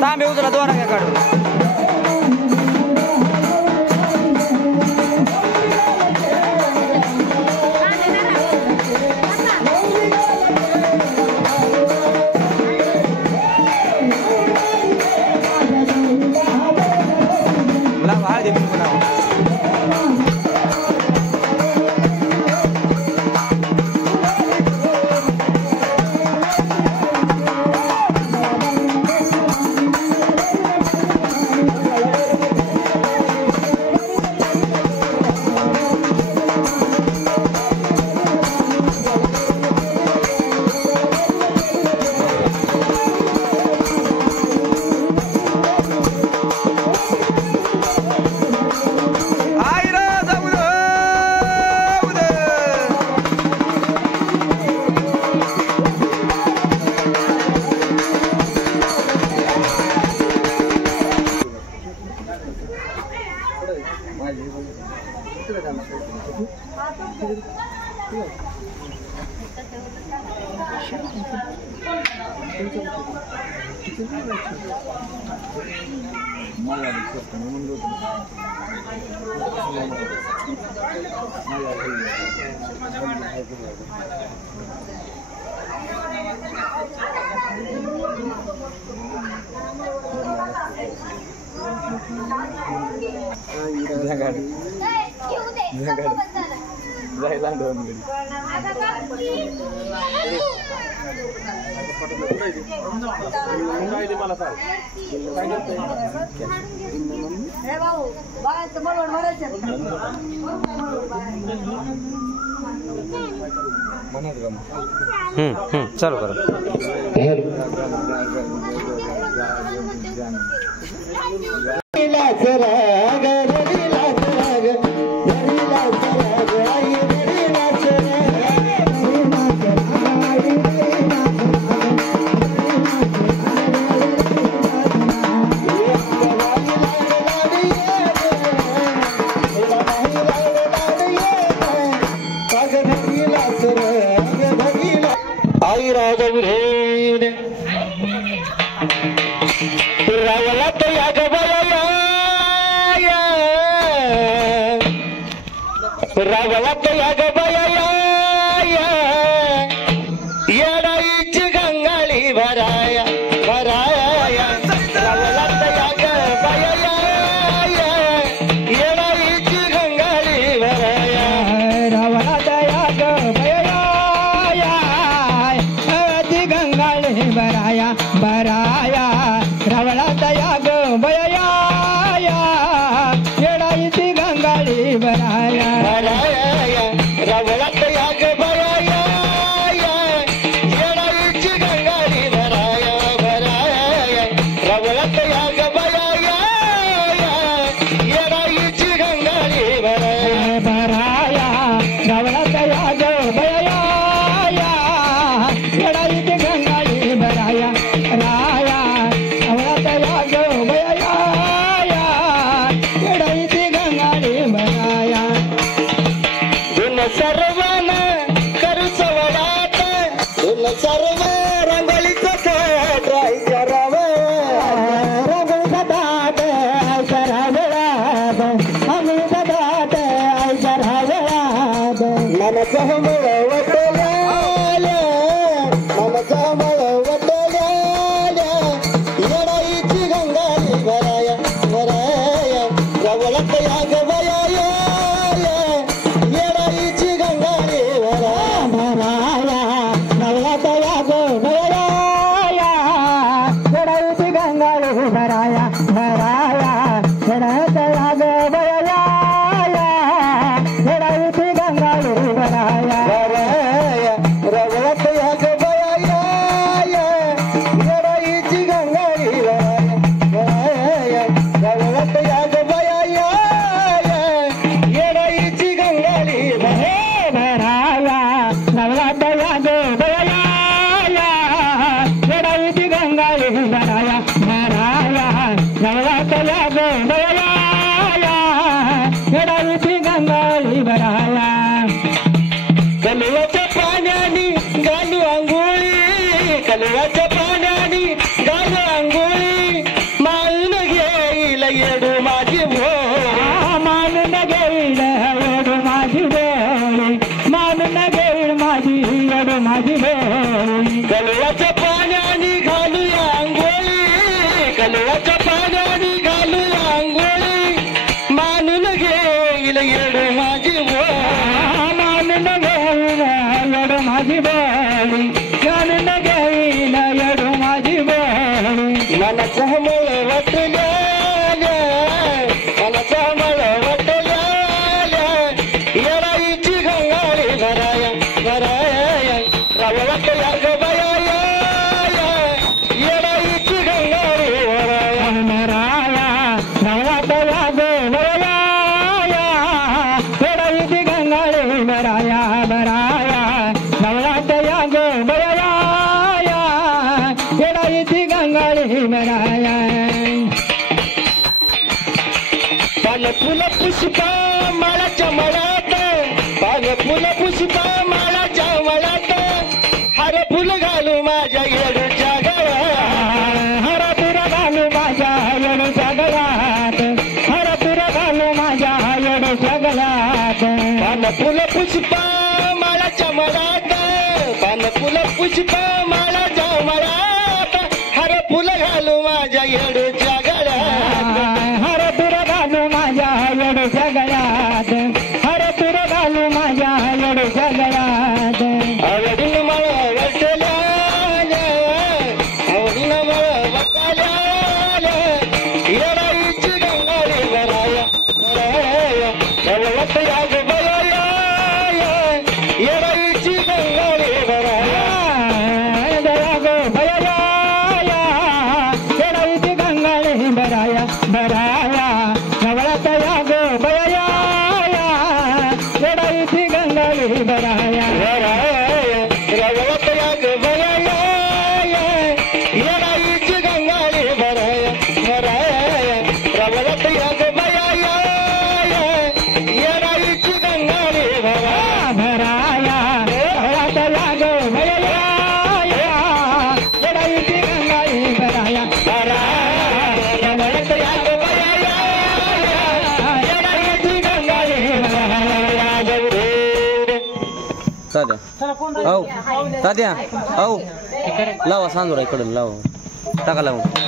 तांबे उचला दोरा घ्या काढून चालू करा गंगाळी भराया भराया नवरातल्या गोंधळा येडाईची गंगाळी भराया कलवाच्या पाण्यानी घालू आंघोळी कलवाच्या पाण्यानी घालू आंघोळी माळून घेईल येडू माझी भोळी माळून घेईल येडू माझी भोळी माळून घेईल माझी येडू माझी भोळी कलवाच्या पाण्यानी घालूया आंघोळी कलवाच्या पाण्यानी घालूया आंघोळी मानून घेईल येडू माझी भोळी मानून घेईल येडू माझी भोळी मानून घेईल येडू माझी भोळी मला सहमळ वाटल्या मला सहमळ वाटल्या येडाईची गंगाळी भराया भराया रावळात याग बयाया येडाईची गंगाळी भराया भराया रावळात याग बयाया येडाईची गंगाळी भराया भराया रावळात याग बयाया येडाईची गंगाळी भराया पान फुल पुष्पा माळाच्या मळ्यात पान फुल पुष्पा माळाच्या मळ्यात हर फुल घालू माझ्या येडूच्या गळ्यात हर फुल घालू माझ्या येडूच्या गळ्यात हर फुल घालू माझ्या येडूच्या गळ्यात पान फुल पुष्पा माळाच्या मळ्यात पान फुल पुष्पा माळाच्या मळ्यात हर फुल घालू माझ्या येडूच्या गळ्यात हर फुल घालू माझ्या येडूच्या गळ्यात हर फुल घालू माझ्या येडूच्या गळ्यात आवडीन मला वाटल्या आवडीन मला वाटल्या येडाईची गंगाळी भराया भराया रावळात याग बयाया येडाईची गंगाळी भराया याग बयाया येडाईची गंगाळी भराया भराया रावळात याग बयाया येडाईची गंगाळी भराया भराया रावळात याग बयाया येडाईची गंगाळी भराया भराया रावळात याग बयाया येडाईची गंगाळी भराया भराया रावळात याग बयाया येडाईची गंगाळी भराया भराया रावळात याग बयाया येडाईची गंगाळी भराया तात्या हो तात्या हो लावा सांजोरा इकडून लावा टाका लावून